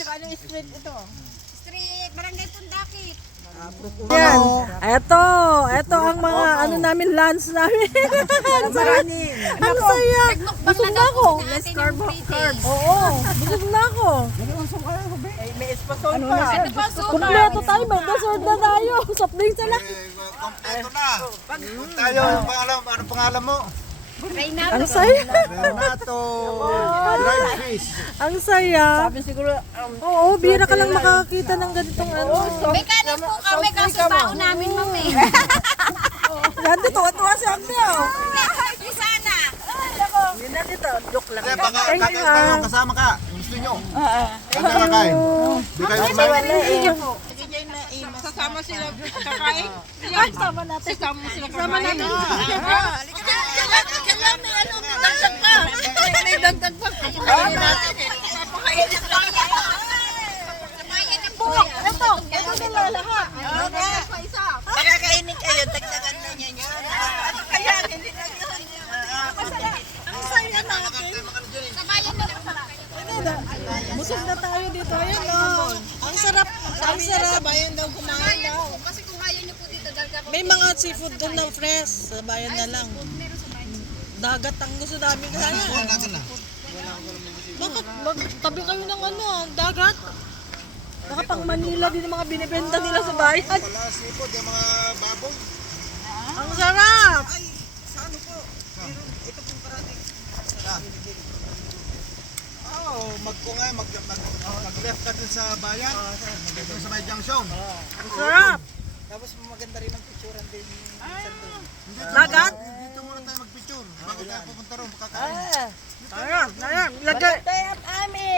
Tsaka ano yung street ito? Street, Barangay Pundakit. Yan. Ito ang mga ano namin, lunch namin. Ang saya. Busog na ako. Less carbohydrates. Oo, busog na ako. May espasol pa. Ito po, super. Kumpleto tayo, may dessert na tayo. Soft drinks na lang. Kompleto na. Tayo, ano pangalan mo? Reynaldo. Ang saya. Renato Dried Fish. Ang saya. Sabi siguro, Oo, bira ka lang makakita ng ganitong ano. May kanin po kami kasi bao namin, ma'am eh. Ganda, tuwa-tuwa si Ate. Di sana. yun na dito. Joke lang. Kaya baka Thank you, kayo kasama ka. Gusto nyo? Ano kakain? Di kayo kumain? Sasama sila kakain. Sama natin. Sama natin. Kailangan may ano, may dagdag pa. May dagdag pa. Papakain natin eh. Papakain natin. Ito nila lahat. Pakakainin kayo, dagdagan na niya yun. Kaya, hindi na yun. Ang saya natin. Sabayan na lang pala. Busog na tayo dito. Ayun o. Ang sarap. Ang sarap. Bayan daw kumain daw. Kasi kung kaya niyo po dito, dahil kapag May mga seafood doon na fresh. Sa bayan na lang. meron sa bayan. Dagat ang gusto namin sana. Bakit? Tabi kayo ng ano, dagat? Baka pang Manila din ang mga binibenta nila sa bayan. Wala sipod, yung mga babong. Ang sarap! Mag-left ka dun sa bayan. Dun sa may junction. Ang sarap! Tapos maganda rin ang picturean din. Dagat? Dito muna tayo mag-picture. Bago tayo pupunta ron, kakain. Ayan, ayan. Lagay. Tayo amin.